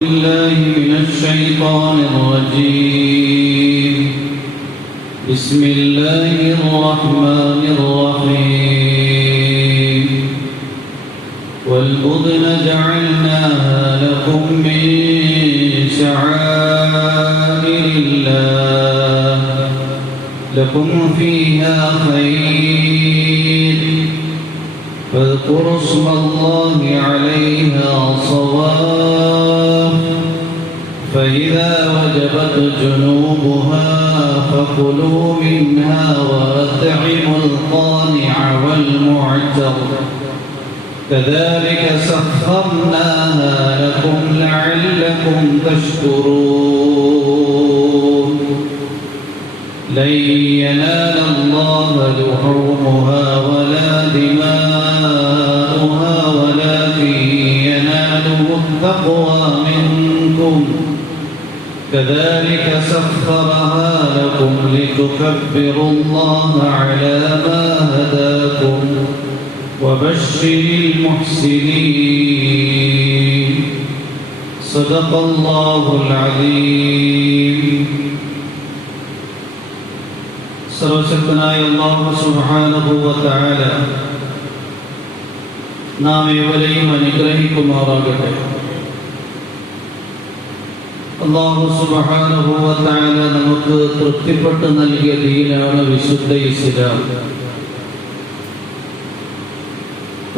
بالله من الشيطان الرجيم. بسم الله الرحمن الرحيم. والبدن جعلناها لكم من شعائر الله لكم فيها خير فاذكروا اسم الله عليها صواف فإذا وجبت جنوبها فكلوا منها وأطعموا القانع والمعتر كذلك سخرناها لكم لعلكم تشكرون. لن ينال الله لحومها ولا دماؤها ولكن يناله التقوى منكم كذلك سخرها لكم لتكبروا الله على ما هداكم وبشر المحسنين. صدق الله العظيم. സർവശക്തനായ അല്ലാഹു സുബ്ഹാനഹു വ തആല നാം ഏവരെയും അനുഗ്രഹിക്കുമാറാകട്ടെ. അല്ലാഹു സുബ്ഹാനഹു വ തആല നമുക്ക് തൃപ്തിപ്പെട്ട് നൽകിയ ദീനാണ് വിശുദ്ധ ഇസ്ലാം.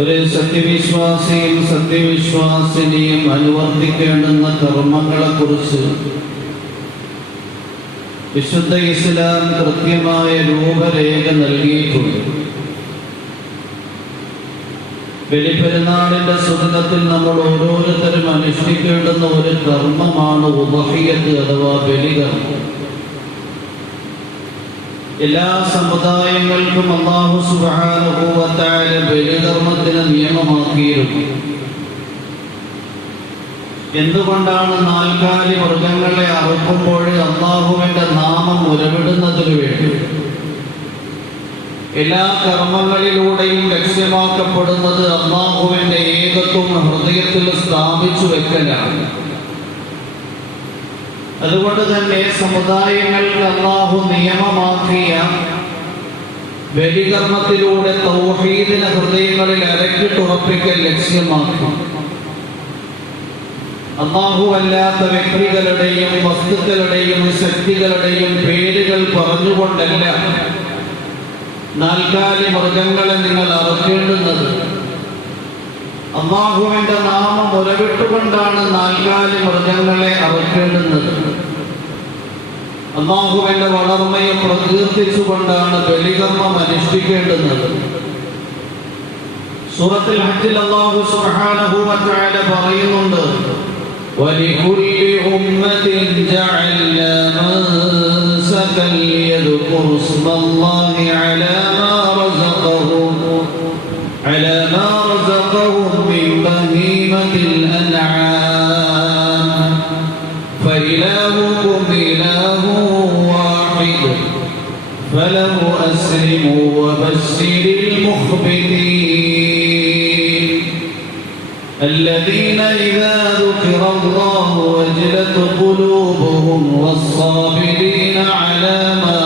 ഒരു സത്യവിശ്വാസിയും സത്യവിശ്വാസിനിയും അനുവർത്തിക്കേണ്ടുന്ന കർമ്മങ്ങളെക്കുറിച്ച് വിശുദ്ധ ഇസ്ലാം കൃത്യമായ രൂപരേഖ നൽകിയിട്ടുണ്ട്. ബലിപെരുന്നാളിന്റെ സുദിനത്തിൽ നമ്മൾ ഓരോരുത്തരും അനുഷ്ഠിക്കേണ്ടുന്ന ഒരു കർമ്മമാണ് ഉദ്ഹിയ്യത്ത് അഥവാ ബലികർമ്മം. എല്ലാ സമുദായങ്ങൾക്കും അല്ലാഹു സുബ്ഹാനഹു വ തആല ബലികർമ്മത്തിന് നിയമമാക്കിയിരുന്നു. എന്തുകൊണ്ടാണ് നാൽക്കാലി മൃഗങ്ങളെ അറുക്കുമ്പോൾ അല്ലാഹുവിന്റെ നാമം ഉരവിടുന്നതിനു വേണ്ടി? എല്ലാ കർമ്മങ്ങളിലൂടെയും ലക്ഷ്യമാക്കപ്പെടുന്നത് അല്ലാഹുവിന്റെ ഏകത്വം ഹൃദയത്തിൽ സ്ഥാപിച്ചു വെക്കലാണ്. അതുകൊണ്ട് തന്നെ സമുദായങ്ങൾക്ക് അല്ലാഹു നിയമമാക്കിയ ബലികർമ്മത്തിലൂടെ തൗഹീദിനെ ഹൃദയങ്ങളിൽ അരക്കിട്ടുറപ്പിക്കൽ ലക്ഷ്യമാക്കി. അല്ലാഹു അല്ലാത്ത വ്യക്തികളുടെയും വസ്തുക്കളുടെയും ശക്തികളുടെയും പേരുകൾ പറഞ്ഞുകൊണ്ടല്ല നാൽക്കാലി മൃഗങ്ങളെ നിങ്ങൾ അറുക്കേണ്ടുന്നത്. അല്ലാഹുവിന്റെ നാമം ഉരവിട്ടുകൊണ്ടാണ് നാൽക്കാലി മൃഗങ്ങളെ അറുക്കേണ്ടുന്നത്. അല്ലാഹുവിന്റെ വളർമ്മയെ പ്രകീർത്തിച്ചുകൊണ്ടാണ് ബലികർമ്മം അനുഷ്ഠിക്കേണ്ടുന്നത്. സൂറത്തുൽ ഹജ്ജിൽ അല്ലാഹു സുബ്ഹാനഹു വ തആല പറയുന്നുണ്ട്, وَلِكُلِّ أُمَّةٍ جَعَلْنَا مَنسَكًا لِيَذْكُرُوا اسْمَ اللَّهِ عَلَى مَا رَزَقَهُم مِّن بَهِيمَةِ الْأَنْعَامِ فَإِلَٰهُكُمْ إِلَٰهٌ وَاحِدٌ فَلَهُ أَسْلِمُوا وَبَشِّرِ الْمُخْبِتِينَ الذين إذا ذكر الله وجلت قلوبهم والصابرين على ما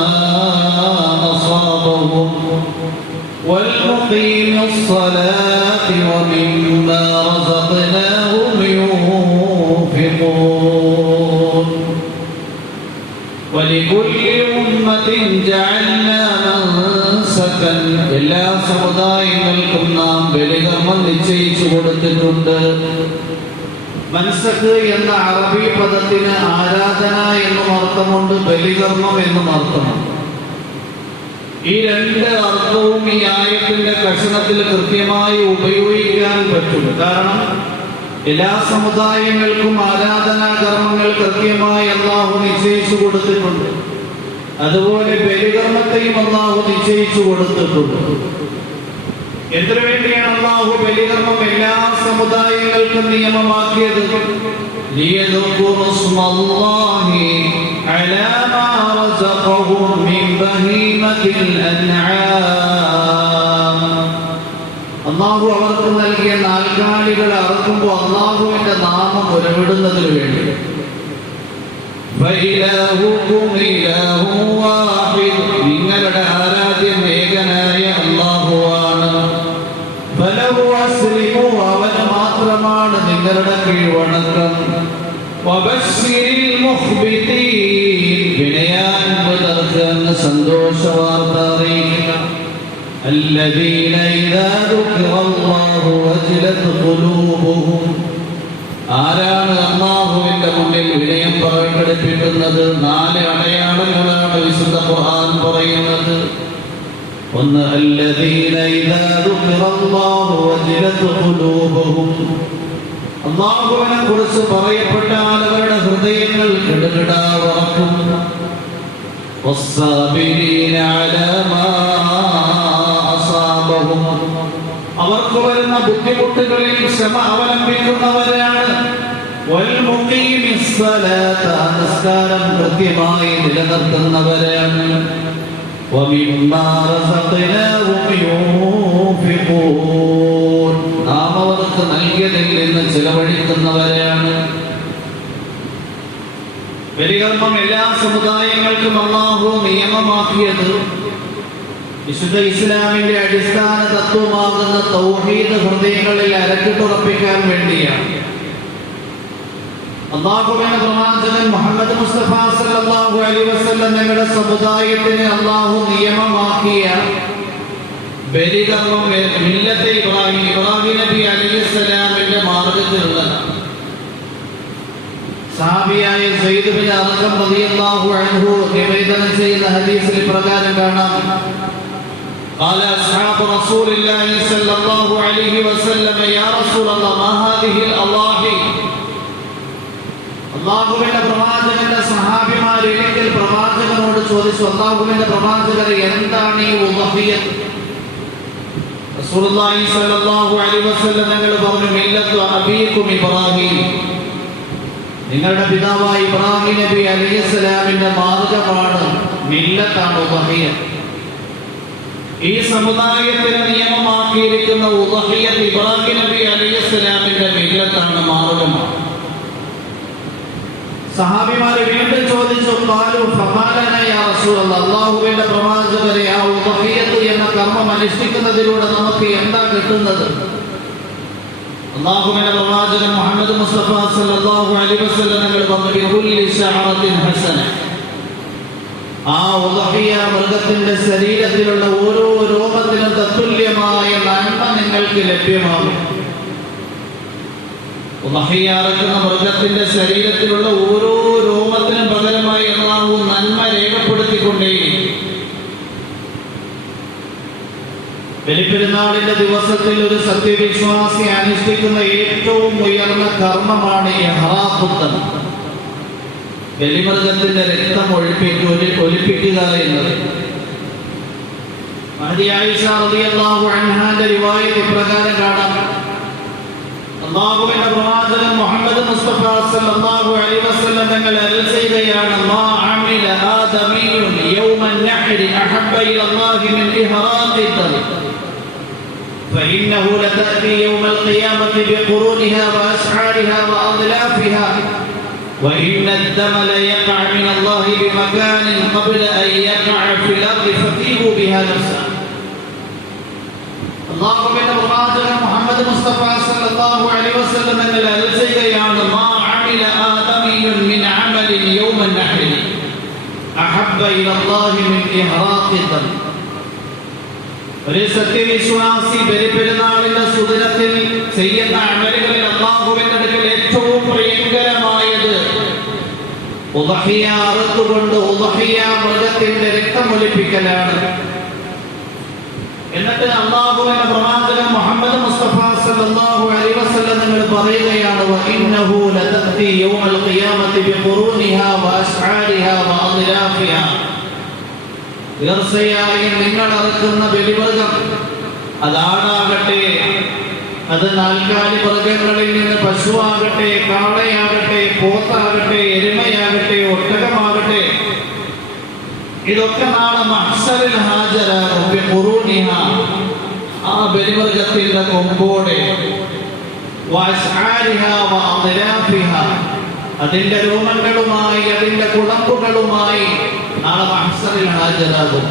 أصابهم والمقيم الصلاة ومما رزقناهم ينفقون. ولكل أمة جعلنا منسكا. എല്ലാ സമുദായങ്ങൾക്കും നാം ബലികർമ്മം നിശ്ചയിച്ചു കൊടുത്തിട്ടുണ്ട്. മൻസക്ക് എന്ന അറബി പദത്തിന് ആരാധന എന്നും അർത്ഥമുണ്ട്, ബലികർമ്മം എന്നും അർത്ഥമുണ്ട്. ഈ രണ്ട് അർത്ഥവും ഈ ആയത്തിന്റെ കഷണത്തിൽ കൃത്യമായി ഉപയോഗിക്കാൻ പറ്റും. കാരണം എല്ലാ സമുദായങ്ങൾക്കും ആരാധനാ കർമ്മങ്ങൾ കൃത്യമായി അല്ലാഹു നിശ്ചയിച്ചു കൊടുത്തിട്ടുണ്ട്. അതുപോലെ ബലികർമ്മത്തെയും അല്ലാഹു നിശ്ചയിച്ചു കൊടുത്തിട്ടുണ്ട്. എന്തിനു വേണ്ടിയാണ് അല്ലാഹു ബലികർമ്മം എല്ലാ സമുദായങ്ങൾക്കും നിയമമാക്കിയത്? ലിയദ്കുറു ഇസ്മല്ലാഹി അലാ മാ റസഖഹും മിൻ ബഹീമത്തിൽ അൻആം. അള്ളാഹു അവർക്ക് നൽകിയ നാൽക്കാലികൾ അറക്കുമ്പോൾ അള്ളാഹുവിന്റെ നാമം ഉരവിടുന്നതിന് വേണ്ടി നിങ്ങളുടെ ആരാധ്യം ഏകനായ അള്ളാഹുവാണ്. അവന് മാത്രമാണ് നിങ്ങളുടെ കീഴ്വണക്കം. വിനയാൻപതർക്ക് സന്തോഷവാർത്ത അറിയിക്കുക. الذين إذا ذكر الله وجلت قلوبهم. ആരാണ് അല്ലാഹുവിന്റെ മുന്നിൽ വിനയം പ്രകടിപ്പിക്കുന്നത്? 4 അടയാളങ്ങളാണ് വിശുദ്ധ ഖുർആൻ പറയുന്നത്. ഒന്ന്, الذين إذا ذكر الله وجلت قلوبهم. അല്ലാഹുവിനെ കുറിച്ച് പറയപ്പെട്ടാൽ അവരുടെ ഹൃദയങ്ങൾ കിടുകിടാ വിറക്കും. والصابرين على ما അവർക്ക് വരുന്ന ബുദ്ധിമുട്ടുകളിൽ ക്ഷമ അവലംബിക്കുന്നവരാണ്. നമസ്കാരം കൃത്യമായി നിലനിർത്തുന്നവരാണ്. നാം അവർക്ക് നൽകിയതിൽ നിന്ന് ചിലവഴിക്കുന്നവരാണ്. ബലികർമ്മം എല്ലാ സമുദായങ്ങൾക്കും അല്ലാഹു നിയമമാക്കിയത് വിശുദ്ധ ഇസ്ലാമിന്റെ അടിസ്ഥാന തത്വമാകുന്ന തൗഹീദ് ഹൃദയങ്ങളിൽ അരക്കിട്ടുറപ്പിക്കാൻ വേണ്ടിയാണ്. അല്ലാഹുവിന്റെ പ്രവാചകൻ മുഹമ്മദ് മുസ്തഫ സല്ലല്ലാഹു അലൈഹി വസല്ലം ഞങ്ങളുടെ സമുദായത്തിന് അല്ലാഹു നിയമമാക്കിയ ബലികർമ്മം മില്ലത്തെ ഇബ്രാഹിം നബി അലൈഹിസ്സലാമിന്റെ മാർഗ്ഗത്തിലുള്ളതാണ്. സഹാബിയായ സയ്യിദ് ബിൻ അർഖം റളിയല്ലാഹു അൻഹു നിവേദനം ചെയ്യുന്ന ഹദീസിൽ പ്രകാരം കാണാം. قال أصحاب رسول الله صلى الله عليه وسلم يا رسول الله ما هذه الأضاحي. അല്ലാഹുവിന്റെ പ്രവാചകന്റെ സഹാബിമാർ ഒരിക്കൽ പ്രവാചകനോട് ചോദിച്ചു, അല്ലാഹുവിന്റെ പ്രവാചകരെ എന്താണ് ഈ ഉദ്ഹിയത്ത്? റസൂലുള്ളാഹി സ്വല്ലല്ലാഹു അലൈഹി വസല്ലം ഞങ്ങൾ പറഞ്ഞു, മില്ലത്തു അബീകും ഇബ്രാഹിം. നിങ്ങളുടെ പിതാവായ ഇബ്രാഹിം നബി അലൈഹിസ്സലാമിന്റെ മാർഗ്ഗമാണ്, മില്ലത്താണ് ഉദ്ഹിയത്ത്. ഈ സമുദായത്തിന് നിയമമാക്കിയിരിക്കുന്ന ഉദ്ഹിയത്ത് ഇബ്രാഹിം നബി അലൈഹിസ്സലാമിന്റെ മില്ലത്താണ്, മാർഗ്ഗമാണ്. സഹാബിമാർ വീണ്ടും ചോദിച്ചു, ഖാലു ഫമാലന യാ റസൂലല്ലാഹ്. അല്ലാഹുവിന്റെ പ്രവാചകരെ, ആ ഉദ്ഹിയത്ത് എന്ന കർമ്മം അനുഷ്ഠിക്കുന്നതിലൂടെ നമുക്ക് എന്താ കിട്ടുന്നത്? അല്ലാഹുവിന്റെ പ്രവാചകൻ മുഹമ്മദ് മുസ്തഫ സല്ലല്ലാഹു അലൈഹി വസല്ലം ഞങ്ങൾ പറഞ്ഞു, ബികുല്ലി ശഅറത്തിൻ ഹസന. ആ ഉദ്ഹിയ മൃഗത്തിന്റെ ശരീരത്തിലുള്ള ഓരോ രോമത്തിനും തത്തുല്യമായ നന്മ നിങ്ങൾക്ക് ലഭ്യമാകും. ഉദ്ഹിയ അറുക്കുന്ന മൃഗത്തിന്റെ ശരീരത്തിലുള്ള ഓരോ രോമത്തിനും പകരമായി അല്ലാഹു നന്മ രേഖപ്പെടുത്തിക്കൊണ്ടേയിരിക്കും. ബലിപെരുന്നാളിന്റെ ദിവസത്തിൽ ഒരു സത്യവിശ്വാസി അനുഷ്ഠിക്കുന്ന ഏറ്റവും ഉയർന്ന കർമ്മമാണ് ഇഹ്റാഖുദ്ദം, ബലിമൃഗത്തിന്റെ രക്തം ഒലിപ്പിക്കുക എന്നത്. മഹദി ആയിഷ റളിയല്ലാഹു അൻഹാന്റെ റിവായത്ത് ഇപ്രകാരം കാണാം. അല്ലാഹുവിന്റെ പ്രവാചകൻ മുഹമ്മദ് മുസ്തഫ സല്ലല്ലാഹു അലൈഹി വസല്ലം ഞങ്ങൾ അരുൾ ചെയ്യുകയാണ്, മാ അമില ആദമിയുൻ യൗമൻ നഹ്രി അഹബ്ബ ഇലല്ലാഹി മിൻ ഇഹ്റാഖിദ്ദം فإنه لتأتي يوم القيامة بقرونها وأسعارها وأضلافها وإن الدم ليقع من الله بمكان قبل أن يقع في الأرض فطيبوا بها نفسا. അല്ലാഹുവിന്റെ പ്രവാചകൻ മുഹമ്മദ് മുസ്തഫ സല്ലല്ലാഹു അലൈഹി വസല്ലം ഞങ്ങൾ അരുൾ ചെയ്യുകയാണ്, മാ അമില ആദമിയുൻ മിൻ അമലിൻ യൗമൻ നഹ്രി അഹബ്ബ ഇലല്ലാഹി മിൻ ഇഹ്റാഖിദ്ദം. ഒരു സത്യവിശ്വാസി ബലിപെരുന്നാളിന്റെ സുദിനത്തിൽ ചെയ്യുന്ന അമലുകളിൽ അല്ലാഹുവിന്റെ അടുക്കൽ ഏറ്റവും പ്രിയങ്കരമായത് ഉദ്ഹിയ അറുത്തുകൊണ്ട് ഉദ്ഹിയ മൃഗത്തിന്റെ രക്തം ഒലിപ്പിക്കലാണ്. എന്നിട്ട് അല്ലാഹുവിന്റെ പ്രവാചകൻ മുഹമ്മദ് മുസ്തഫ സല്ലല്ലാഹു അലൈഹി വസല്ലം നിങ്ങൾ പറയുകയാണ്, വഇന്നഹു ലതഅതി യൗമൽ ഖിയാമത്തി ബിഖുറൂനിഹാ വഅസ്ആരിഹാ വഅദ്ലാഫിഹാ. തീർച്ചയായും നിങ്ങൾ അറുക്കുന്ന ബലിമൃഗം, അതാണാകട്ടെ, അത് നാൽക്കാലി മൃഗങ്ങളിൽ നിന്ന് പശുവാകട്ടെ, കാളയാകട്ടെ, പോത്താകട്ടെ, എരുമയാകട്ടെ, ഒട്ടകമാകട്ടെ, ഇതൊക്കെ നാളെ മഹ്ശറിൽ ഹാജരാകും. ബിഖുറൂനിഹാ, ആ ആ ബലിമൃഗത്തിന്റെ കൊമ്പോടെ വഅസ്ആരിഹാ വഅദ്ലാഫിഹാ, അതിന്റെ രോമങ്ങളുമായി അതിന്റെ കുളമ്പുകളുമായി നാളെ മഹ്ശറിൽ ഹാജരാകും.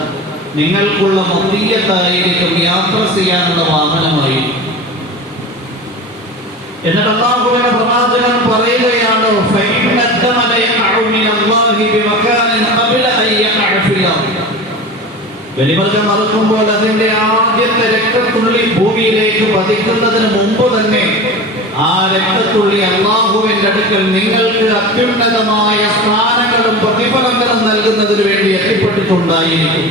നിങ്ങൾക്കുള്ള മദീയത്തായിരിക്കും, യാത്ര ചെയ്യാനുള്ള വാഹനമായി. എന്നിട്ട് അല്ലാഹുവിന്റെ പ്രവാചകൻ പറയുകയാണ്, ഫഇന്ന അദ്ദമ ലയഖഉ മിനല്ലാഹി ബിമകാനിൻ ഖബ്ല അൻ യഖഅ ഫിൽ അർദ്. ബലിമൃഗം അറുക്കുമ്പോൾ അതിന്റെ ആദ്യത്തെ രക്തത്തുള്ളി ഭൂമിയിലേക്ക് പതിക്കുന്നതിന് മുമ്പ് തന്നെ ആ രക്തത്തുള്ളി അല്ലാഹുവിന്റെ അടുക്കൽ നിങ്ങൾക്ക് അത്യുന്നതമായ സ്ഥാനങ്ങളും പ്രതിഫലങ്ങളും നൽകുന്നതിന് വേണ്ടി എത്തിപ്പെട്ടിട്ടുണ്ടായിരിക്കും.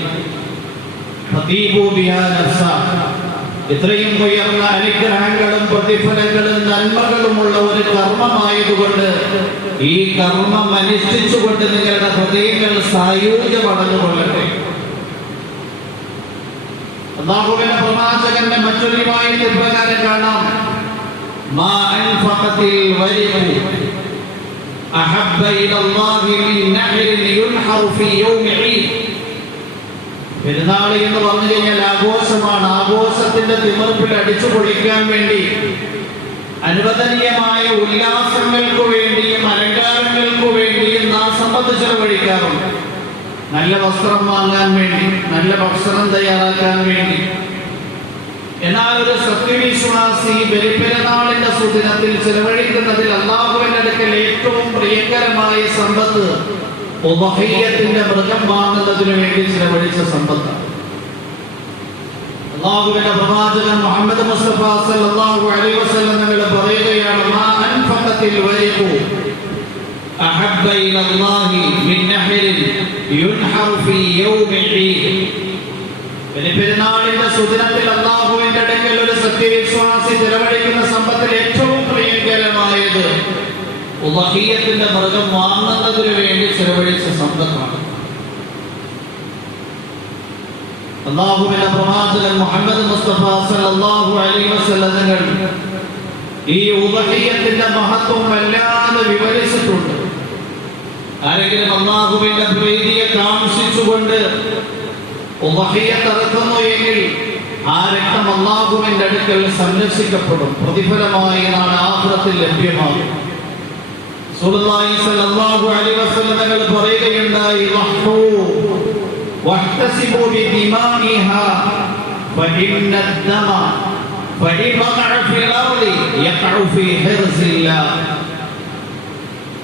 ഇത്രയും ഉയർന്ന അനുഗ്രഹങ്ങളും പ്രതിഫലങ്ങളും നന്മകളുമുള്ള ഒരു കർമ്മമായതുകൊണ്ട് ഈ കർമ്മം അനുഷ്ഠിച്ചുകൊണ്ട് നിങ്ങളുടെ ഹൃദയങ്ങൾ സായൂജ്യമടഞ്ഞുകൊള്ളട്ടെ. അല്ലാഹുവിന്റെ പ്രവാചകന്റെ മറ്റൊരു റിവായത്തിൽ പ്രകാരം കാണാം, മാ അൻഫഖത്തിൽ വരിഉ അഹബ്ബ ഇലല്ലാഹി മിൻ നഹ്രിൻ യുൻഹറു ഫീ യൗമി ഈദ്. പെരുന്നാൾ എന്ന് പറഞ്ഞു കഴിഞ്ഞാൽ ആഘോഷമാണ്. ആഘോഷത്തിന്റെ തിമിർപ്പിൽ അടിച്ചു പൊളിക്കാൻ വേണ്ടി അനുവദനീയമായ ഉല്ലാസങ്ങൾക്ക് വേണ്ടിയും അലങ്കാരങ്ങൾക്ക് വേണ്ടിയും നാം സമ്പത്ത് ചെലവഴിക്കാറുണ്ട്. നല്ല വസ്ത്രം വാങ്ങാൻ വേണ്ടി, നല്ല ഭക്ഷണം തയ്യാറാക്കാൻ വേണ്ടി. എന്നാൽ ഒരു സത്യവിശ്വാസി ബലിപ്പെരുന്നാളിന്റെ സുദിനത്തിൽ ചെലവഴിക്കുന്നതിൽ അല്ലാഹുവിന്റെ അടുക്കൽ ഏറ്റവും പ്രിയങ്കരമായ സമ്പത്ത് ഉദ്ഹിയ്യത്തിന്റെ മൃഗം വാങ്ങുന്നതിന് വേണ്ടി ചെലവഴിച്ച സമ്പത്താണ്. അല്ലാഹുവിന്റെ പ്രവാചകൻ മുഹമ്മദ് മുസ്തഫ സല്ലല്ലാഹു അലൈഹി വസല്ലം തങ്ങൾ പറയുകയാണ്, മാ അൻഫഖത്തിൽ വരിഉ അഹബ്ബ ഇലല്ലാഹി മിൻ നഹ്രിൻ യുൻഹറു ഫീ യൗമി ഈദ്. ബലിപ്പെരുന്നാളിന്റെ സുദിനത്തിൽ അല്ലാഹുവിന്റെ അടുക്കൽ ഒരു സത്യവിശ്വാസി ചെലവഴിക്കുന്ന സമ്പത്തിൽ ഏറ്റവും പ്രിയങ്കരമായത് ഉദ്ഹിയ്യത്തിന്റെ മൃഗം വാങ്ങുന്നതിന് വേണ്ടി ചെലവഴിച്ച സമ്പത്താണ്. അല്ലാഹുവിന്റെ പ്രവാചകൻ മുഹമ്മദ് മുസ്തഫ സല്ലല്ലാഹു അലൈഹി വസല്ലം തങ്ങൾ ഈ ഉദ്ഹിയ്യത്തിന്റെ മഹത്വം വല്ലാതെ വിവരിച്ചിട്ടുണ്ട്. ആരെങ്കിലും അല്ലാഹുവിന്റെ പ്രീതിയെ കാംക്ഷിച്ചുകൊണ്ട് ഉദ്ഹിയ്യത്ത് അറുക്കുന്നു എങ്കിൽ ആ രക്തം അല്ലാഹുവിന്റെ അടുക്കൽ സംരക്ഷിക്കപ്പെടും, പ്രതിഫലമായി നാളെ ആഖിറത്തിൽ ലഭ്യമാകും. റസൂലുള്ളാഹി സ്വല്ലല്ലാഹു അലൈഹി വസല്ലം തങ്ങൾ പറയുകയുണ്ടായി, വഹ്ഫു വഹ്തസിബു ബിദിമാഇഹാ ഫഇന്ന അദ്ദമ ഫഇൻ വഖഅ ഫിൽ അർളി യഖഉ ഫീ ഹിർസില്ലാഹ്.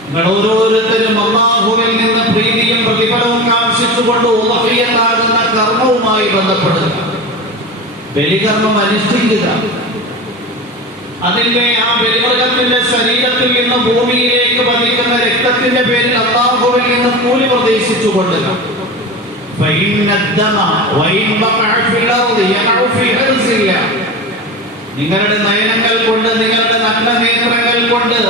നിങ്ങൾ ഓരോരുത്തരും അല്ലാഹുവിൽ നിന്ന് പ്രീതിയും പ്രതിഫലവും കാംക്ഷിച്ചുകൊണ്ട് ഉദ്ഹിയ്യത്താകുന്ന കർമ്മവുമായി ബന്ധപ്പെടുക, ബലികർമ്മം അനുഷ്ഠിക്കുക. അതിന്റെ ആ ബലിമൃഗത്തിന്റെ ശരീരത്തിൽ നിന്ന് ഭൂമിയിലേക്ക് പതിക്കുന്ന രക്തത്തിന്റെ പേരിൽ അല്ലാഹുവിൽ നിന്ന് കൂലി പ്രതീക്ഷിച്ചുകൊണ്ട് നിങ്ങളുടെ നയനങ്ങൾ കൊണ്ട്, നിങ്ങളുടെ നഗ്നനേത്രങ്ങൾ കൊണ്ട്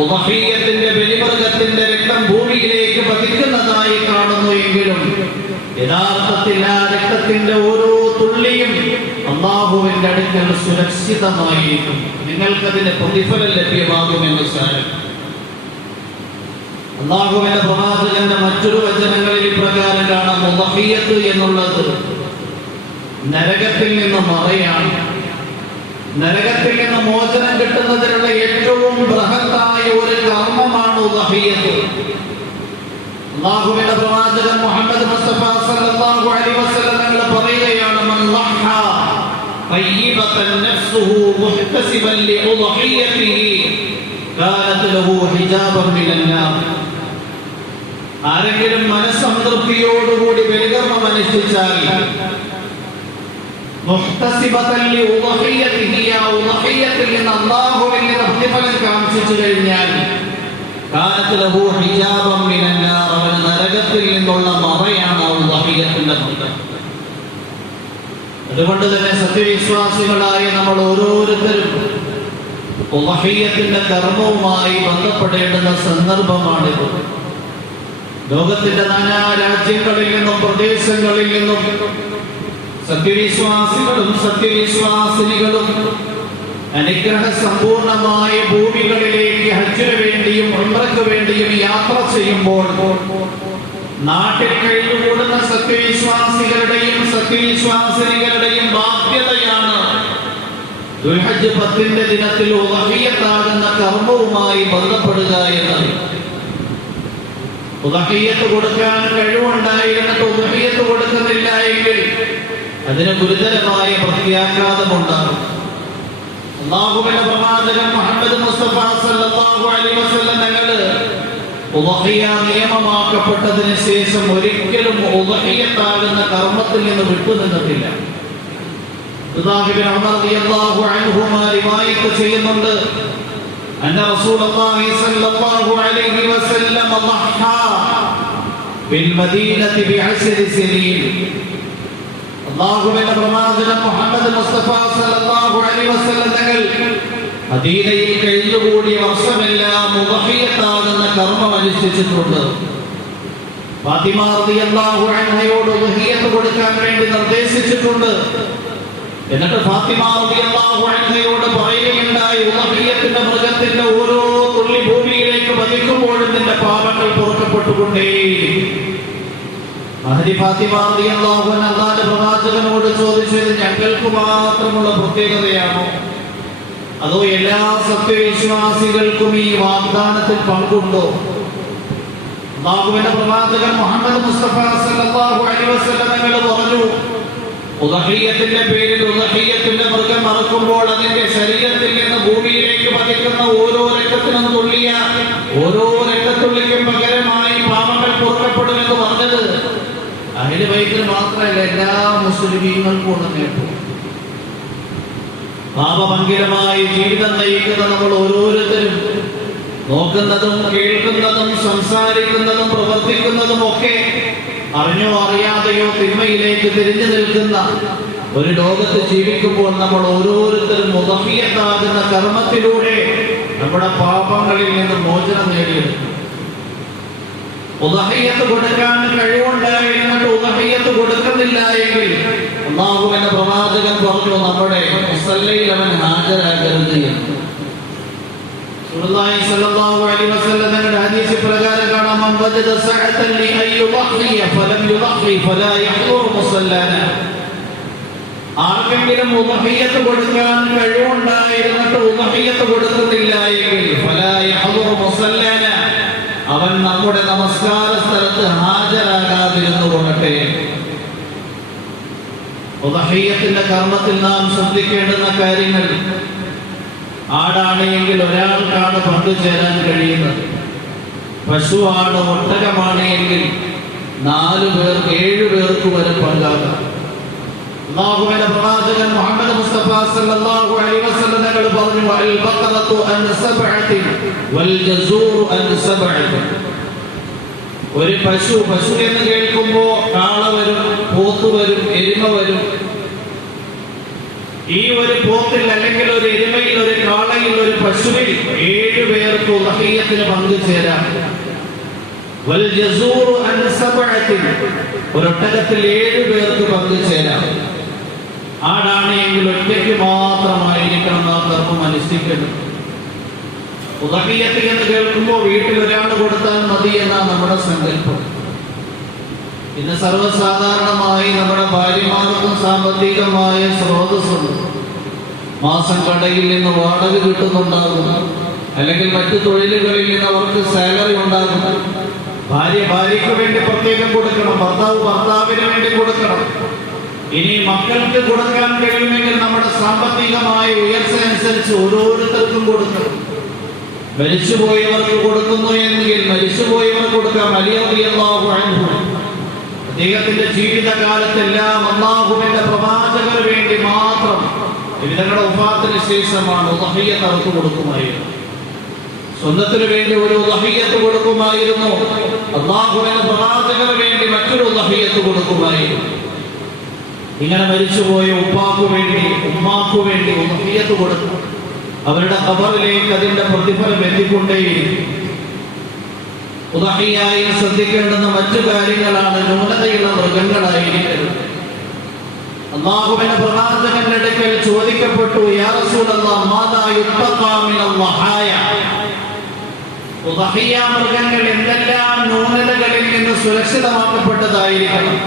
ഉദ്ഹിയ്യത്തിന്റെ ബലിമൃഗത്തിന്റെ രക്തം ഭൂമിയിലേക്ക് പതിക്കുന്നതായി കാണുന്നു എങ്കിലും യഥാർത്ഥത്തിൽ ആ രക്തത്തിന്റെ ഓരോ തുള്ളിയും അല്ലാഹുവിന്റെ അടുക്കൽ സുരക്ഷിതമായിരിക്കും. നിങ്ങൾക്കതിന്റെ പ്രതിഫലം ലഭ്യമാകുമെന്ന് സാരം. അല്ലാഹുവിന്റെ പ്രവാചകന്റെ മറ്റൊരു വചനങ്ങളിൽ ഇപ്രകാരം കാണാം, ഉദ്ഹിയ്യത്ത് എന്നുള്ളത് നരകത്തിൽ നിന്ന് മറയാണ്. നരകത്തിൽ നിന്ന് മോചനം കിട്ടുന്നതിനുള്ള ഏറ്റവും ബൃഹത്തായ ഒരു കർമ്മമാണ് ഉദ്ഹിയ്യത്ത്. അല്ലാഹുവിന്റെ പ്രവാചകൻ മുഹമ്മദ് മുസ്തഫ സല്ലല്ലാഹു അലൈഹി വസല്ലം തങ്ങൾ പറയുകയാണ്, മൻ ലഹ തയ്യിബതൻ നഫ്സുഹു മുഹ്തസിബൻ ലിഉദ്ഹിയ്യതിഹി കാനത് ലഹു ഹിജാബൻ മിനന്നാർ. ആരെങ്കിലും മനസ്സംതൃപ്തിയോടുകൂടി ബലികർമ്മം അനുഷ്ഠിച്ചാൽ മുഹ്തസിബതൻ ലിഉദ്ഹിയ്യതിഹി, ആ ഉദ്ഹിയ്യത്തിൽ നിന്ന് അല്ലാഹുവിൽ നിന്ന് പ്രതിഫലം കാംക്ഷിച്ചു കഴിഞ്ഞാൽ കാനത് ലഹു ഹിജാബൻ മിനന്നാർ, അവൻ നരകത്തിൽ നിന്നുള്ള മറയാണ് ആ ഉദ്ഹിയ്യത്തിന്റെ മൃഗം. അതുകൊണ്ട് തന്നെ സത്യവിശ്വാസികളായ നമ്മൾ ഓരോരുത്തരും ഉദ്ഹിയ്യത്തിന്റെ കർമ്മവുമായി ബന്ധപ്പെടേണ്ടുന്ന സന്ദർഭമാണിത്. ലോകത്തിന്റെ നാനാ രാജ്യങ്ങളിൽ നിന്നും പ്രദേശങ്ങളിൽ നിന്നും സത്യവിശ്വാസികളും സത്യവിശ്വാസിനികളും അനുഗ്രഹ സമ്പൂർണമായ ഭൂമികളിലേക്ക് ഹജ്ജിന് വേണ്ടിയും ഉംറയ്ക്ക് വേണ്ടിയും യാത്ര ചെയ്യുമ്പോൾ നാട്ടിൽ കഴിഞ്ഞുകൂടുന്ന സത്യവിശ്വാസികളുടെയും സത്യവിശ്വാസിനികളുടെയും ബാധ്യതയാണ് ദുൽഹജ്ജ് 10-ന്റെ ദിനത്തിൽ ഉദ്ഹിയ്യത്താകുന്ന കർമ്മവുമായി ബന്ധപ്പെടുക എന്നത്. ഉദ്ഹിയ്യത്ത് കൊടുക്കാൻ കഴിവുണ്ടായിരുന്നിട്ട് ഉദ്ഹിയ്യത്ത് കൊടുക്കുന്നില്ല എങ്കിൽ അതിന് ഗുരുതരമായ പ്രത്യാഘാതമുണ്ടാകും. അല്ലാഹുവിന്റെ പ്രവാചകൻ മുഹമ്മദ് മുസ്തഫ സല്ലല്ലാഹു അലൈഹി വസല്ലം തങ്ങൾ ഉദ്ഹിയ്യ നിയമമാക്കപ്പെട്ടതിന് ശേഷം ഒരിക്കലും ഉദ്ഹിയ്യത്താകുന്ന കർമ്മത്തിൽ നിന്ന് വിട്ടുനിന്നിട്ടില്ല. ഉമർ റളിയല്ലാഹു അൻഹുമാ റിവായത്ത് ചെയ്യുന്നുണ്ട്, അന്ന റസൂലുള്ളാഹി സ്വല്ലല്ലാഹു അലൈഹി വസല്ലം ളഹ ബിൽ മദീനത്തി ബിഅശ്രി സിനീൻ. അല്ലാഹുവിന്റെ പ്രവാചകൻ മുഹമ്മദ് മുസ്തഫ സല്ലല്ലാഹു അലൈഹി വസല്ലം തങ്ങൾ മദീനയിൽ കഴിഞ്ഞുകൂടിയ വർഷമെല്ലാം ഉദ്ഹിയ്യത്താകുന്ന കർമ്മം അനുഷ്ഠിച്ചിട്ടുണ്ട്. ഫാത്തിമ റളിയല്ലാഹു അൻഹയോട് ഉദ്ഹിയ്യത്ത് കൊടുക്കാൻ വേണ്ടി നിർദ്ദേശിച്ചിട്ടുണ്ട്. എന്നിട്ട് ഫാത്തിമ റളിയല്ലാഹു അൻഹയോട് പറയുകയുണ്ടായി, ഉദ്ഹിയ്യത്തിന്റെ മൃഗത്തിന്റെ ഓരോ തുള്ളി ഭൂമിയിലേക്ക് പതിക്കുമ്പോഴും നിന്റെ പാപങ്ങൾ പൊറുക്കപ്പെട്ടുകൊണ്ടേയിരിക്കും. മഹദി ഫാത്തിമ റളിയല്ലാഹു അൻഹ അല്ലാഹുവിന്റെ പ്രവാചകനോട് ചോദിച്ചത് ഞങ്ങൾക്ക് മാത്രമുള്ള പ്രത്യേകതയാണോ, അതോ എല്ലാ സത്യവിശ്വാസികൾക്കും ഈ വാഗ്ദാനത്തിൽ പങ്കുണ്ടോ? അല്ലാഹുവിന്റെ പ്രവാചകൻ മുഹമ്മദ് മുസ്തഫ സല്ലല്ലാഹു അലൈഹി വസല്ലം തങ്ങൾ പറഞ്ഞു, ഉദ്ഹിയ്യത്തിന്റെ പേരിൽ ഉദ്ഹിയ്യത്തിന്റെ മൃഗം അറുക്കുമ്പോൾ അതിന്റെ ശരീരത്തിൽ നിന്ന് ഭൂമിയിലേക്ക് പതിക്കുന്ന ഓരോ രക്തത്തിനും തുള്ളിയ ഓരോ രക്തത്തുള്ളിക്കും പകരമായി പാപങ്ങൾ പൊറുക്കപ്പെടുമെന്ന് പറഞ്ഞത് അഹ്ലു ബൈത്തിൽ മാത്രമല്ല, എല്ലാ മുസ്ലിമീങ്ങൾക്കും ഉള്ള നേട്ടം. പാപമംഗലമായി ജീവിതം നയിക്കുന്ന നമ്മൾ ഓരോരുത്തരും നോക്കുന്നതും കേൾക്കുന്നതും സംസാരിക്കുന്നതും പ്രവർത്തിക്കുന്നതും ഒക്കെ അറിഞ്ഞോ അറിയാതെയോ തിന്മയിലേക്ക് തിരിഞ്ഞു നിൽക്കുന്ന ഒരു ലോകത്ത് ജീവിക്കുമ്പോൾ നമ്മൾ ഓരോരുത്തരും ഉദ്ഹിയ്യത്താകുന്ന കർമ്മത്തിലൂടെ നമ്മുടെ പാപങ്ങളിൽ നിന്ന് മോചനം നേടിയെടുക്കും. ഉദ്ഹിയ്യത്ത് കൊടുക്കാൻ കഴിവുണ്ടായിരുന്നിട്ട് ഉദ്ഹിയ്യത്ത് കൊടുക്കുന്നില്ല എങ്കിൽ അല്ലാഹുവിന്റെ പ്രവാചകൻ പറഞ്ഞു, നമ്മുടെ മുസല്ലയിൽ അവൻ ഹാജരാകരുത് എന്ന്. റസൂലുള്ളാഹി സ്വല്ലല്ലാഹു അലൈഹി വസല്ലം തങ്ങളുടെ ഹദീസ് പ്രകാരം കാണാം, മൻ വജദ സഅതൻ ലി അയ്യുദ്ഹിയ ഫലം യുദ്ഹി ഫലാ യഹ്ദുർ മുസല്ലന. ആർക്കെങ്കിലും ഉദ്ഹിയ്യത്ത് കൊടുക്കാൻ കഴിവുണ്ടായിരുന്നിട്ട് ഉദ്ഹിയ്യത്ത് കൊടുക്കുന്നില്ല എങ്കിൽ ഫലാ യഹ്ദുർ മുസല്ലന, അവൻ നമ്മുടെ നമസ്കാര സ്ഥലത്ത് ഹാജരാകാതിരുന്നു കൊള്ളട്ടെ. ഉദ്ഹിയ്യത്തിന്റെ കർമ്മത്തിൽ നാം ശ്രദ്ധിക്കേണ്ടുന്ന കാര്യങ്ങൾ, ആടാണ് എങ്കിൽ ഒരാൾക്കാണ് പങ്കുചേരാൻ കഴിയുന്നത്. പശുവാണ്, ഒട്ടകമാണ് എങ്കിൽ 4 പേർ 7 പേർക്ക് വരെ പങ്കാകാം. അല്ലാഹുവിന്റെ പ്രവാചകൻ മുഹമ്മദ് മുസ്തഫ സല്ലല്ലാഹു അലൈഹി വസല്ലം തങ്ങൾ പറഞ്ഞു, അൽ ബഖറത്തു അൻ സബ്അത്തിൻ വൽ ജസൂറു അൻ സബ്അത്തിൻ. ഒരു പശു എന്ന് കേൾക്കുമ്പോൾ കാള വരും, പോത്ത് വരും, എരുമ വരും. ഈ ഒരു പോത്തിൽ അല്ലെങ്കിൽ ഒരു എരുമയിൽ, ഒരു കാളയിൽ, ഒരു പശുവിൽ 7 പേർക്ക് ഉദ്ഹിയ്യത്തിന് പങ്കുചേരാം. വൽ ജസൂറു അൻ സബ്അത്തിൻ, ഒരൊട്ടകത്തിൽ 7 പേർക്ക് പങ്കുചേരാം. ആടാണ് എങ്കിൽ ഒറ്റയ്ക്ക് മാത്രമായിരിക്കണം ആ കർമ്മം അനുഷ്ഠിക്കുന്നത്. ഉദ്ഹിയ്യത്ത് എന്ന് കേൾക്കുമ്പോൾ വീട്ടിൽ ഒരാൾ കൊടുത്താൽ മതി എന്നാണ് നമ്മുടെ സങ്കല്പം. ഇന്ന് സർവ്വസാധാരണമായി നമ്മുടെ ഭാര്യമാർക്കും സാമ്പത്തികമായ സ്രോതസ്സുണ്ട്. മാസം കടയിൽ നിന്ന് വാടക കിട്ടുന്നുണ്ടാകും, അല്ലെങ്കിൽ മറ്റു തൊഴിലുകളിൽ നിന്ന് അവർക്ക് സാലറി ഉണ്ടാകും. ഭാര്യയ്ക്ക് വേണ്ടി പ്രത്യേകം കൊടുക്കണം, ഭർത്താവിന് വേണ്ടി കൊടുക്കണം. ഇനി മക്കൾക്ക് കൊടുക്കാൻ കഴിയുമെങ്കിൽ നമ്മുടെ സാമ്പത്തികമായ ഉയർച്ച അനുസരിച്ച് ഓരോരുത്തർക്കും കൊടുക്കണം. മരിച്ചുപോയവർക്ക് കൊടുക്കുന്നു എങ്കിൽ മരിച്ചുപോയവർക്ക് കൊടുക്കാം. അലി റളിയല്ലാഹു അൻഹു അദ്ദേഹത്തിന്റെ ജീവിതകാലത്തെല്ലാം അല്ലാഹുവിന്റെ പ്രവാചകന് വേണ്ടി മാത്രം വിവിധങ്ങളുടെ വഫാത്തിന് ശേഷമാണ് ഉദ്ഹിയ്യത്ത് അറുത്ത് കൊടുക്കുമായിരുന്നു. സ്വന്തത്തിന് വേണ്ടി ഒരു ഉദ്ഹിയ്യത്ത് കൊടുക്കുമായിരുന്നു, അല്ലാഹുവിന്റെ പ്രവാചകന് വേണ്ടി മറ്റൊരു ഉദ്ഹിയ്യത്ത് കൊടുക്കുമായിരുന്നു. ഇങ്ങനെ മരിച്ചുപോയ ഉപ്പാക്കു വേണ്ടി ഉമ്മാക്കു വേണ്ടി ഉദ്ഹിയ്യത്ത് കൊടുക്കും. അവരുടെ ഖബറിലേക്ക് അതിന്റെ പ്രതിഫലം എത്തിക്കൊണ്ടേയിരിക്കും. ഉദ്ഹിയ്യയിൽ ശ്രദ്ധിക്കേണ്ടുന്ന മറ്റു കാര്യങ്ങളാണ് ന്യൂനതയുള്ള മൃഗങ്ങളായിരിക്കരുത്. അല്ലാഹുവിന്റെ പ്രവാചകന്റെ അടുക്കൽ ചോദിക്കപ്പെട്ടു, യാ റസൂലല്ലാഹ് മാദാ യുത്തഖാ മിനൽ വഹായ. ഉദ്ഹിയ്യ മൃഗങ്ങൾ എന്തെല്ലാം ന്യൂനതകളിൽ നിന്ന് സുരക്ഷിതമാക്കപ്പെട്ടതായിരിക്കണം?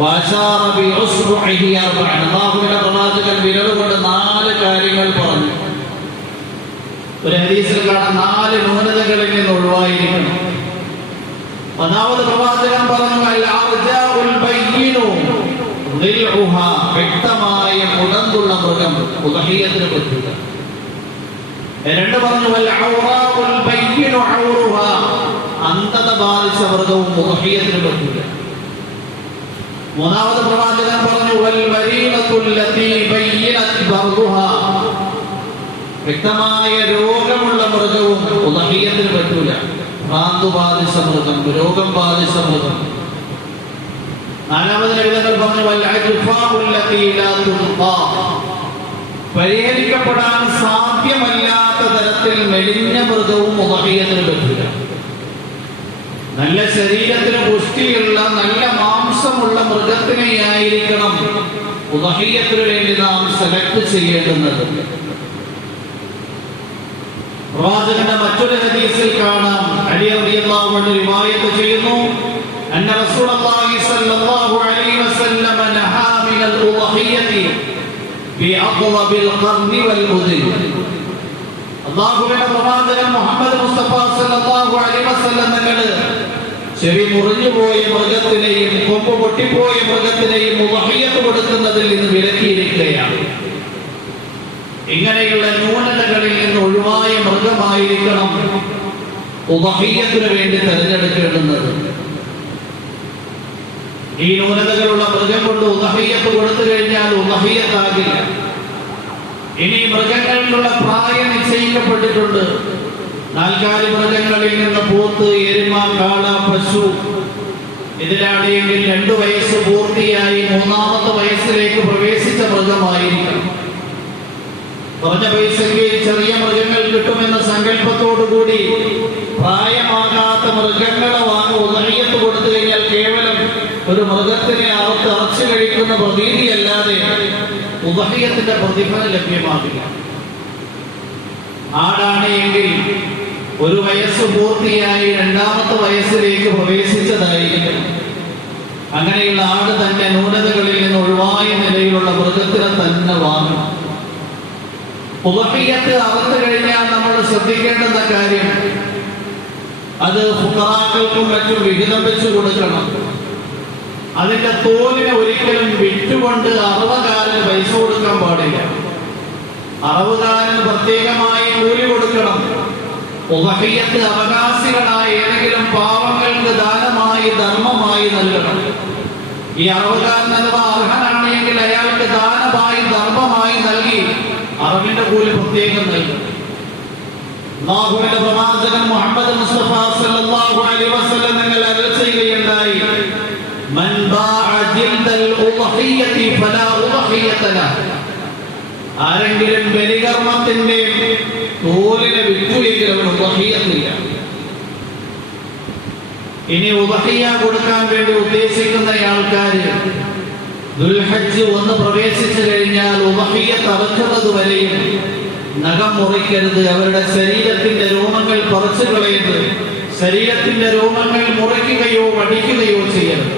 വഅശാറ ബിഉസ്ബുഇഹി അർബഅൻ. അല്ലാഹുവിന്റെ പ്രവാചകൻ വിരൽ കൊണ്ട് 4 കാര്യങ്ങൾ പറഞ്ഞു. ഒരു ഹദീസിൽ കാണാൻ 4 ന്യൂനതകളിൽ നിന്ന് ഒഴിവായിരിക്കണം. ഒന്നാമത് പ്രവാചകൻ പറഞ്ഞു അൽ അർജാഉൽ ബയ്യിനു ദിൽഉഹാ, വ്യക്തമായ മുടന്തുള്ള മൃഗം ഉദ്ഹിയത്തിന് പറ്റില്ല. രണ്ട് പറഞ്ഞു വൽ ഔറാഉൽ ബയ്യിനു ഔറുഹാ, അന്ധത ബാധിച്ച മൃഗവും ഉദ്ഹിയത്തിന് പറ്റില്ല. മൂന്നാമത് പ്രവാചകൻ പറഞ്ഞു വൽ മരീനത്തുൽ ലതീ ബയ്യിനത് ബർദുഹാ, വ്യക്തമായ രോഗമുള്ള മൃഗവും ഉദ്ഹിയത്തിന് പറ്റില്ല. ഭ്രാന്തു ബാധിച്ച മൃഗം, രോഗം ബാധിച്ച മൃഗം. നാലാമത് നബിതങ്ങൾ പറഞ്ഞു വൽ അജ്ഫാഉൽ ലതീ ലാ തുൽഖാ, പരിഹരിക്കപ്പെടാൻ സാധ്യമല്ലാത്ത തരത്തിൽ മെലിഞ്ഞ മൃഗവും ഉദ്ഹിയത്തിന് പറ്റില്ല. നല്ല ശരീരത്തിന് പുഷ്ടിയുള്ള നല്ല മാംസമുള്ള മൃഗത്തിനെയായിരിക്കണം ഉദ്ഹിയത്തിന് വേണ്ടി നാം സെലക്ട് ചെയ്യേണ്ടുന്നത്. പ്രവാചകന്റെ മറ്റൊരു ഹദീസിൽ കാണാം, അലി റളിയല്ലാഹു അൻഹു റിവായത്ത് ചെയ്യുന്നു, അന്ന റസൂലുള്ളാഹി സ്വല്ലല്ലാഹു അലൈഹി വസല്ലം നഹാ മിനൽ ഉദ്ഹിയത്തി ബിഅഖ്ളബിൽ ഖർനി വൽ ഉദുൻ. അല്ലാഹുവിന്റെ പ്രവാചകൻ മുഹമ്മദ് മുസ്തഫ സ്വല്ലല്ലാഹു അലൈഹി വസല്ലം തങ്ങൾ ചെവി മുറിഞ്ഞു പോയ മൃഗത്തിനെയും കൊമ്പ് പൊട്ടിപ്പോയ മൃഗത്തിനെയും ഉദ്ഹിയത്ത് കൊടുക്കുന്നതിൽ നിന്ന് വിലക്കിയിരിക്കുകയാണ്. ഇങ്ങനെയുള്ള ന്യൂനതകളിൽ നിന്ന് ഒഴിവായ മൃഗമായിരിക്കണം ഉദ്ഹിയത്തിന് വേണ്ടി തിരഞ്ഞെടുക്കേണ്ടുന്നത്. ഈ ന്യൂനതകളുള്ള മൃഗം കൊണ്ട് ഉദ്ഹിയത്ത് കൊടുത്തു കഴിഞ്ഞാൽ ഉദ്ഹിയത്താകില്ല. ഇനി മൃഗങ്ങളിലുള്ള പ്രായം നിശ്ചയിക്കപ്പെട്ടിട്ടുണ്ട്. 4 മൃഗങ്ങളിൽ നിന്ന് പോത്ത്, എരുമ, കാള, പശു, ഇതിലാണെങ്കിൽ 2 വയസ്സ് പൂർത്തിയായി 3ാമത്തെ വയസ്സിലേക്ക് പ്രവേശിച്ച മൃഗമായിരിക്കണം. കുറഞ്ഞ പൈസയ്ക്ക് ചെറിയ മൃഗങ്ങൾ കിട്ടുമെന്ന സങ്കല്പത്തോടുകൂടി പ്രായമാകാത്ത മൃഗങ്ങളെ വാങ്ങി ഉദ്ഹിയത്ത് കൊടുത്തു കഴിഞ്ഞാൽ കേവലം ഒരു മൃഗത്തിനെ അറച്ച് കഴിക്കുന്ന പ്രതീതിയല്ലാതെ ഉദ്ഹിയത്തിന്റെ പ്രതിഫലം ലഭ്യമാകില്ല. ആടാണ് എങ്കിൽ 1 വയസ്സ് പൂർത്തിയായി 2ാമത്തെ വയസ്സിലേക്ക് പ്രവേശിച്ചതായിരിക്കും. അങ്ങനെയുള്ള ആട് തന്നെ ന്യൂനതകളിൽ നിന്ന് ഒഴിവായ നിലയിലുള്ള മൃഗത്തിനെ തന്നെ വാങ്ങണം. ഉദ്ഹിയത്ത് അറുത്തു കഴിഞ്ഞാൽ നമ്മൾ ശ്രദ്ധിക്കേണ്ടുന്ന കാര്യം, അത് ഫുഖറാക്കൾക്കും മറ്റും വിഹിതം വെച്ചു കൊടുക്കണം. അതിന്റെ തോലിനെ ഒരിക്കലും വിറ്റുകൊണ്ട് അറവുകാരന് പൈസ കൊടുക്കാൻ പാടില്ല. അറവുകാരന് പ്രത്യേകമായി കൂലി കൊടുക്കണം. ഉദ്ഹിയത്ത് അവകാശികളായ ഏതെങ്കിലും പാവങ്ങൾക്ക് ദാനമായി ധർമ്മമായി നൽകണം. ഈ അറവുകാരൻ അഥവാ അർഹനാണെങ്കിൽ അയാൾക്ക് ദാനമായി ധർമ്മമായി നൽകി അറവിന്റെ കൂലി പ്രത്യേകം നൽകും. അല്ലാഹുവിന്റെ പ്രവാചകൻ മുഹമ്മദ് മുസ്തഫ സല്ലല്ലാഹു അലൈഹി വസല്ലം തങ്ങൾ അരുളി ചെയ്യുകയുണ്ടായി, മൻ ബാഅ ജിൽദൽ ഉദ്ഹിയത്തി ഫലാ ഉദ്ഹിയത ലഹു, ആരെങ്കിലും ബലികർമ്മത്തിന്റെ തോലിനെ വിറ്റുവെങ്കിൽ അവന് ഉദ്ഹിയത്തില്ല. ഇനി ഉദ്ഹിയ കൊടുക്കാൻ വേണ്ടി ഉദ്ദേശിക്കുന്ന ആൾക്കാര് ദുൽഹജ്ജ് 1 പ്രവേശിച്ചു കഴിഞ്ഞാൽ ഉദ്ഹിയത്ത് അറുക്കുന്നത് വരെയും നഖം മുറിക്കരുത്. അവരുടെ ശരീരത്തിന്റെ രോമങ്ങൾ പറിച്ചു കളയരുത്. ശരീരത്തിന്റെ രോമങ്ങൾ മുറിക്കുകയോ വടിക്കുകയോ ചെയ്യരുത്.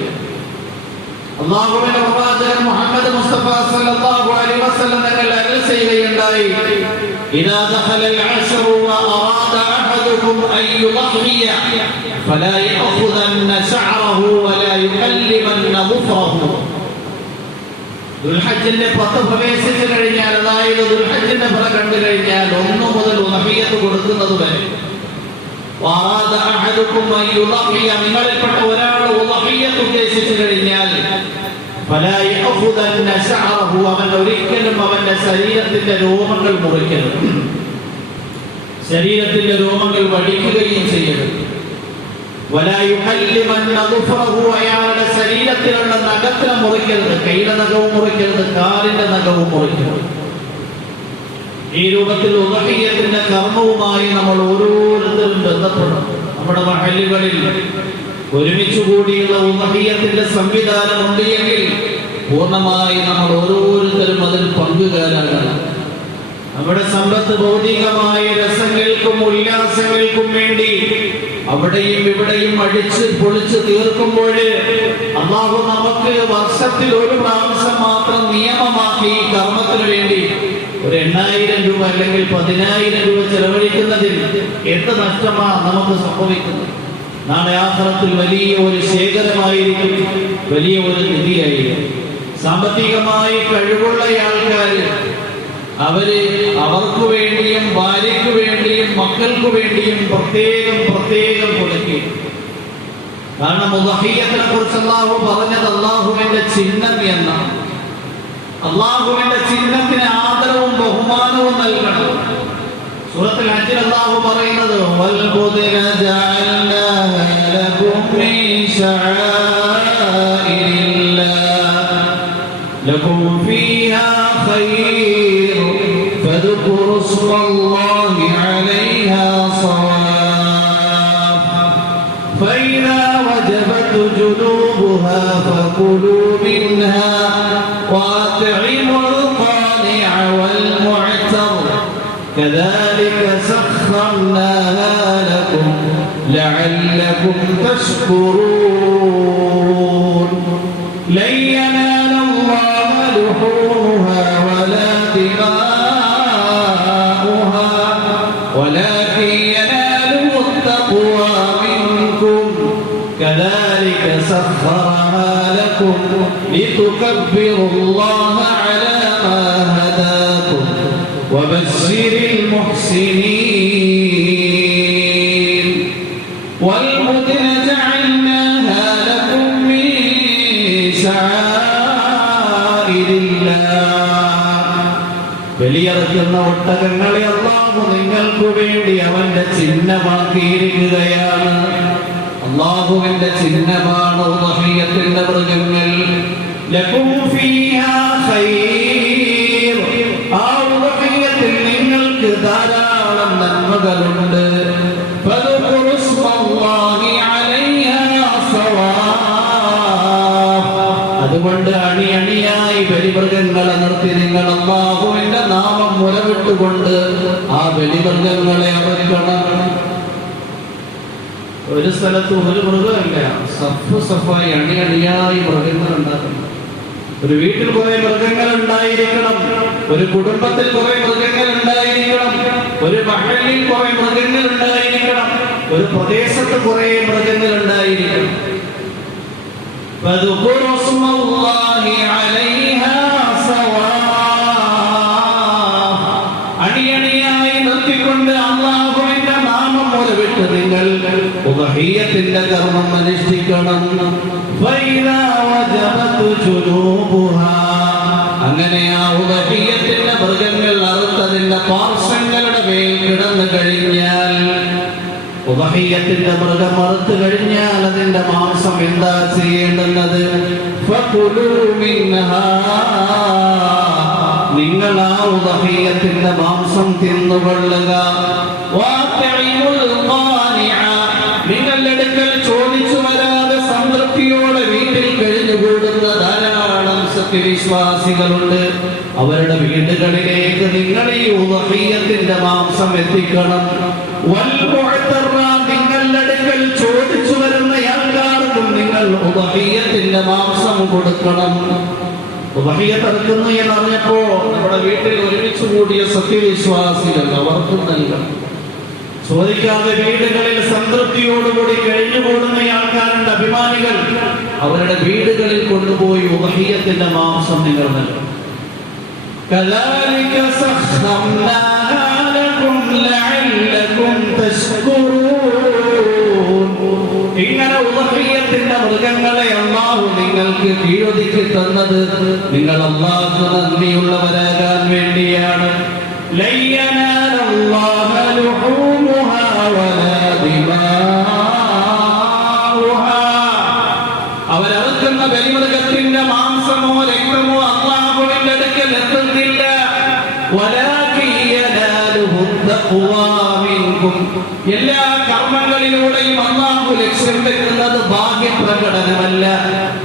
അല്ലാഹുവിന്റെ പ്രവാചകൻ മുഹമ്മദ് മുസ്തഫ സല്ലല്ലാഹു അലൈഹി വസല്ലം തങ്ങൾ അരുളി ചെയ്യുകയുണ്ടായി, ഇദാ ദഖലൽ അശ്റു വ അറാദ അഹദുകും അൻ യുദ്ഹിയ ഫലാ യഅഖുദന്ന ശഅറഹു വലാ യുകല്ലിമന്ന ളുഫറഹു. ദുൽഹജ്ജിന്റെ 10 പ്രവേശിച്ചു കഴിഞ്ഞാൽ, അതായത് ദുൽഹജ്ജിന്റെ ഫല കണ്ടു കഴിഞ്ഞാൽ 1 മുതൽ ഉദ്ഹിയത്ത് കൊടുക്കുന്നത് വരെ, വഅറാദ അഹദുകും അൻ യുദ്ഹിയ, നിങ്ങളിൽപ്പെട്ട ഒരാൾ ഉദ്ഹിയത്ത് ഉദ്ദേശിച്ചു കഴിഞ്ഞാൽ ഫലാ യഅഖുദന്ന ശഅറഹു, അവൻ ഒരിക്കലും അവന്റെ ശരീരത്തിന്റെ രോമങ്ങൾ മുറിക്കരുത്. ശരീരത്തിന്റെ രോമങ്ങൾ വടിക്കുകയും ചെയ്യരുത്. വലാ യുകല്ലിമന്ന ളുഫറഹു, അയാളുടെ ശരീരത്തിലുള്ള നഖത്തിനെ മുറിക്കരുത്. കൈയുടെ നഖവും മുറിക്കരുത്, കാലിന്റെ നഖവും മുറിക്കരുത്. ഈ രൂപത്തിൽ ഉദ്ഹിയത്തിന്റെ കർമ്മവുമായി നമ്മൾ ഓരോരുത്തരും ബന്ധപ്പെടണം. നമ്മുടെ മഹല്ലുകളിൽ ഒരുമിച്ച് കൂടിയുള്ള ഉദ്ഹിയത്തിന്റെ സംവിധാനം ഉണ്ട് എങ്കിൽ പൂർണ്ണമായി നമ്മൾ ഓരോരുത്തരും അതിൽ പങ്കുകാരാകണം. നമ്മുടെ സമ്പത്ത് ഭൗതികമായ രസങ്ങൾക്കും ഉല്ലാസങ്ങൾക്കും വേണ്ടി അവിടെയും ഇവിടെയും അടിച്ച് പൊളിച്ച് തീർക്കുമ്പോൾ അല്ലാഹു നമുക്ക് വർഷത്തിൽ ഒരു പ്രാവശ്യം മാത്രം നിയമമാക്കി ഈ കർമ്മത്തിന് വേണ്ടി ഒരു 8,000 രൂപ അല്ലെങ്കിൽ 10,000 രൂപ ചെലവഴിക്കുന്നതിൽ എന്ത് നഷ്ടമാണ് നമുക്ക് സംഭവിക്കുന്നത്? നാളെ ആഖിറത്തിൽ വലിയ ഒരു ശേഖരമായിരിക്കും, വലിയ ഒരു നിധിയായിരിക്കും. സാമ്പത്തികമായി കഴിവുള്ള ആൾക്കാർ അവർക്ക് വേണ്ടിയും ഭാര്യയ്ക്ക് വേണ്ടിയും മക്കൾക്ക് വേണ്ടിയും പ്രത്യേകം കൊടുക്കും. കാരണം ഉദഹിയ്യത്തിനെ കുറിച്ച് അല്ലാഹു പറഞ്ഞത് അല്ലാഹുവിന്റെ ചിഹ്നം എന്നാണ്. അല്ലാഹുവിന്റെ ചിഹ്നത്തിന് ആദരവും ബഹുമാനവും നൽകണം. സൂറത്തുൽ ഹജ്ജിൽ അല്ലാഹു പറയുന്നത് വൽബുദ്ന ജഅൽനാഹ ലകും മിൻ ശആഇരില്ലാഹ് ലകും ഫീഹാ ഖൈർ ഫദ്കുറു സ്മല്ലാഹി അലൈഹാ സവാഫ് ഫഇദാ വജബത് ജുനൂബുഹാ ഫകുലൂ മിൻഹാ وأطعموا القانع والمعتر كذلك سخرناها لكم لعلكم تشكرون لن ينال الله لحومها ولا دماؤها ولكن يناله التقوى منكم كذلك سخرها لكم لتكبروا الله على ما هداكم وبشر المحسنين والبدن جعلناها لكم من شعائر الله ബലിയർക്കുന്ന ഒട്ടകങ്ങളെ അല്ലാഹു നിങ്ങൾക്ക് വേണ്ടി അവന്റെ ചിഹ്നമാക്കിയിരിക്കുകയാണ്. അല്ലാഹുവിന്റെ ചിഹ്നമാണ് ഉദഹിയ്യത്തിന്റെ മൃഗങ്ങൾ. ലകും ഫീഹാ ഖൈർ, ആ ഉദഹിയ്യത്തിൽ നിങ്ങൾക്ക് ധാരാളം നന്മകളുണ്ട്. ഫദ്കുറു സ്മല്ലാഹി അലൈഹാ സവാഫ്, അതുകൊണ്ട് അണിയണിയായി ബലിമൃഗങ്ങളെ നിർത്തി നിങ്ങൾ അല്ലാഹുവിന്റെ നാമം മുരവിട്ടുകൊണ്ട് ആ ബലിമൃഗങ്ങളെ അറുക്കണം. ഒരു സ്ഥലത്ത് ഒരു മൃഗമല്ല, സഫായി അണിയണിയായി മൃഗങ്ങൾ ഉണ്ടാക്കണം. ഒരു വീട്ടിൽ കുറെ മൃഗങ്ങൾ ഉണ്ടായിരിക്കണം, ഒരു കുടുംബത്തിൽ കുറെ മൃഗങ്ങൾ ഉണ്ടായിരിക്കണം, ഒരു മഹല്ലിൽ കുറെ മൃഗങ്ങൾ ഉണ്ടായിരിക്കണം, ഒരു പ്രദേശത്ത് കുറെ മൃഗങ്ങൾ ഉണ്ടായിരിക്കണം. അണിയണിയായി നിർത്തിക്കൊണ്ട് അല്ലാഹുവിന്റെ നാമം മുരവിട്ട് നിങ്ങൾ ഉദഹിയ്യത്തിന്റെ കർമ്മം അനുഷ്ഠിക്കണം. അങ്ങനെ ആ ഉദഹിയ്യത്തിന്റെ മൃഗങ്ങൾ അറുത്തതിന്റെ പാർശ്വങ്ങളുടെ മേൽ കിടന്നു കഴിഞ്ഞാൽ, ഉദഹിയ്യത്തിന്റെ മൃഗം അറുത്തു കഴിഞ്ഞാൽ അതിന്റെ മാംസം എന്താ ചെയ്യേണ്ടുന്നത്? ഫകുലൂ മിൻഹാ, നിങ്ങൾ ആ ഉദഹിയ്യത്തിന്റെ മാംസം തിന്നുകൊള്ളുക. വഅത്ഇമുൽ ഖാനിഅ, നിങ്ങളുടെ അടുക്കൽ ചോദിച്ചു വരാതെ സംതൃപ്തിയോടെ വീട്ടിൽ കഴിഞ്ഞുകൂടുന്ന ധാരാളം സത്യവിശ്വാസികളുണ്ട്. അവരുടെ വീടുകളിലേക്ക് നിങ്ങൾ ഈ ഉദഹിയ്യത്തിന്റെ മാംസം എത്തിക്കണം. വൽ മുഅ്തറ, നിങ്ങളുടെ അടുക്കൽ ചോദിച്ചു വരുന്ന ആൾക്കാർക്കും നിങ്ങൾ ഉദഹിയ്യത്തിന്റെ മാംസം കൊടുക്കണം. ഉദഹിയ്യത്ത് അറുക്കുന്നു എന്നറിഞ്ഞപ്പോ നമ്മുടെ വീട്ടിൽ ഒരുമിച്ച് കൂടിയ സത്യവിശ്വാസികൾ അവർക്കും നൽകണം. ചോദിക്കാതെ വീടുകളിൽ സംതൃപ്തിയോടുകൂടി കഴിഞ്ഞുകൂടുന്ന ആൾക്കാരുണ്ട്, അഭിമാനികൾ. അവരുടെ വീടുകളിൽ കൊണ്ടുപോയി ഉദഹിയ്യത്തിന്റെ മാംസം നിങ്ങൾ നൽകണം. കദാലിക സഖ്ഖർനാഹാ ലകും ലഅല്ലകും തശ്കുറൂൻ. ഇങ്ങനെ ഉദഹിയ്യത്തിന്റെ മൃഗങ്ങളെ അല്ലാഹു നിങ്ങൾക്ക് കീഴൊതുക്കി തന്നത് നിങ്ങൾ അല്ലാഹുവിന് നന്ദിയുള്ളവരാകാൻ വേണ്ടിയാണ്. ലൻ യനാലല്ലാഹ ലുഹൂമുഹാ വലാ ദിമാഉഹാ, അവരറുക്കുന്ന ബലിമൃഗത്തിന്റെ മാംസമോ രക്തമോ അല്ലാഹുവിന്റെ അടുക്കൽ എത്തുന്നില്ല. വലാകിൻ യനാലുഹു തഖ്വാ മിൻകും, എല്ലാ കർമ്മങ്ങളിലൂടെ കർമ്മങ്ങളിലൂടെയും അല്ലാഹു ലക്ഷ്യം വെക്കുന്നത് ബാഹ്യപ്രകടനമല്ല,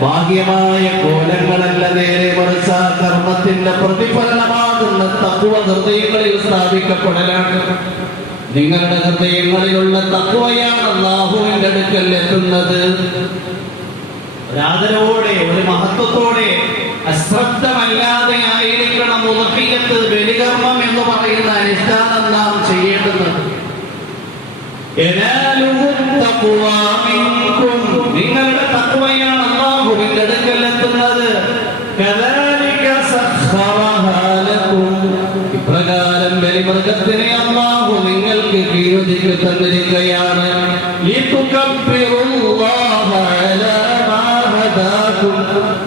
ബാഹ്യമായ കോലങ്ങളല്ല. നേരെ മറിച്ച് ആ കർമ്മത്തിന്റെ പ്രതിഫലനമാകുന്ന തഖ്വ ഹൃദയങ്ങളിൽ സ്ഥാപിക്കപ്പെടലാണ്. നിങ്ങളുടെ ഹൃദയങ്ങളിലുള്ള തഖ്വയാണ് അല്ലാഹുവിന്റെ അടുക്കൽ എത്തുന്നത്. ഒരാദരവോടെ, ഒരു മഹത്വത്തോടെ, അശ്രദ്ധമല്ലാതെ ആയിരിക്കണം ഉദ്ഹിയ്യത്ത്, ബലികർമ്മം എന്ന് പറയുന്ന അനുഷ്ഠാനം നാം ചെയ്യേണ്ടുന്നത്. നിങ്ങളുടെ തഖ്വയാണ് അല്ലാഹുവിന്റെ അടുക്കൽ എത്തുന്നത്. ഇപ്രകാരം ബലിമൃഗത്തിനെ അല്ലാഹു നിങ്ങൾക്ക് കീഴൊതുക്കി തന്നിരിക്കുകയാണ്.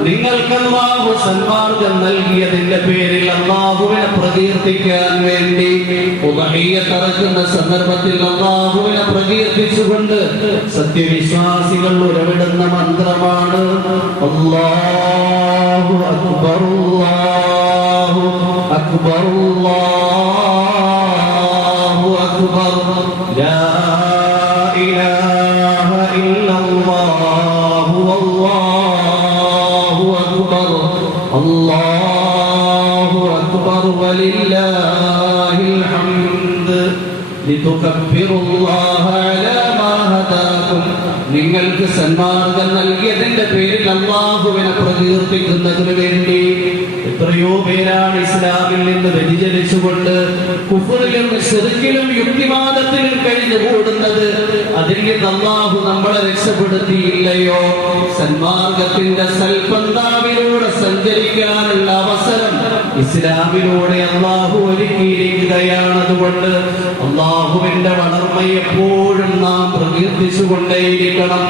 നിങ്ങൾക്ക് അല്ലാഹു സന്മാർഗം നൽകിയതിന്റെ പേരിൽ അല്ലാഹുവിനെ പ്രകീർത്തിക്കാൻ വേണ്ടി ഉദ്ഹിയ്യത്ത് അറുക്കുന്ന സന്ദർഭത്തിൽ അല്ലാഹുവിനെ പ്രകീർത്തിച്ചുകൊണ്ട് സത്യവിശ്വാസികൾ ഉരവിടുന്ന മന്ത്രമാണ് അല്ലാഹു അക്ബർ, അല്ലാഹു അക്ബർ, അല്ലാഹു അക്ബർ, ലാ ഇലാഹ ഇല്ലല്ലാഹു വല്ലാഹു അക്ബർ, അല്ലാഹു അക്ബർ വലില്ലാഹിൽ ഹംദ് ലിതുകബ്ബിറുല്ലാഹ അലാ മാ ഹദാകും. നിങ്ങൾക്ക് സന്മാർഗം നൽകിയതിന്റെ പേരിൽ അല്ലാഹുവിനെ പ്രകീർത്തിക്കുന്നതിന് വേണ്ടി എത്രയോ പേരാണ് ഇസ്ലാമിൽ നിന്ന് വ്യതിചലിച്ചുകൊണ്ട് കുഫറിലും ശിർക്കിലും യുക്തിവാദത്തിലും കഴിഞ്ഞു കൂടുന്നത്. അതിൽ നിന്ന് അല്ലാഹു നമ്മളെ രക്ഷപ്പെടുത്തിയില്ലയോ? സന്മാർഗത്തിന്റെ സൽപന്താവിലൂടെ സഞ്ചരിക്കാനുള്ള അവസരം ഇസ്ലാമിലൂടെ അല്ലാഹു ഒരുക്കിയിരിക്കുകയാണ്. അതുകൊണ്ട് അല്ലാഹുവിന്റെ വളർമ്മ എപ്പോഴും നാം പ്രകീർത്തിച്ചുകൊണ്ടേയിരിക്കണം.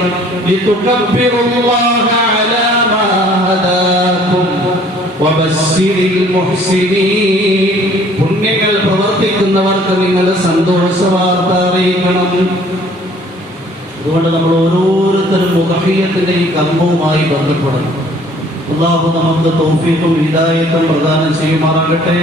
ലിതുകബ്ബിറുല്ലാഹ അലാ മാ ഹദാകും വബശ്ശിരിൽ മുഹ്സിനീൻ. പുണ്യങ്ങൾ പ്രവർത്തിക്കുന്നവർക്ക് നിങ്ങൾ സന്തോഷ വാർത്ത അറിയിക്കണം. അതുകൊണ്ട് നമ്മൾ ഓരോരുത്തരും ഉദ്ഹിയ്യത്തിന്റെ ഈ കർമ്മവുമായി ബന്ധപ്പെടണം. അല്ലാഹു നമുക്ക് തൗഫീഖും ഹിദായത്തും പ്രദാനം ചെയ്യുമാറാകട്ടെ.